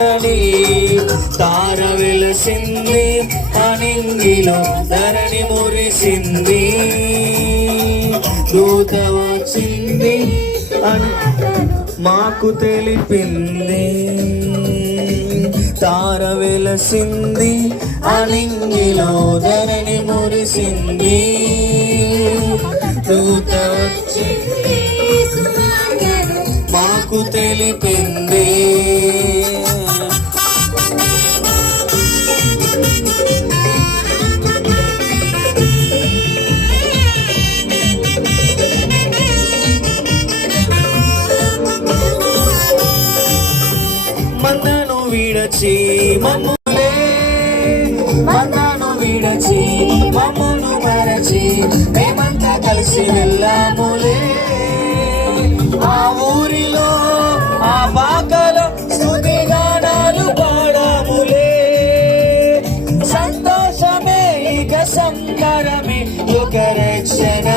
తార వెలసింది అనింగిలో ధరణి మురిసింది దూత వచ్చింది అని మాకు తెలిపింది తార వెలసింది అనింగిలో ధరణి మురిసింది దూత వచ్చింది మాకు తెలిపింది మందను విడచి మమ్ములే మందను విడచి మమ్మును మరచి మేమంతా కలిసి వెళ్ళాములే ఆ ఊరిలో ఆ బాకలో స్తుతి గానాలు పాడాములే సంతోషమే ఇక సంబరమే యుగ రక్షణ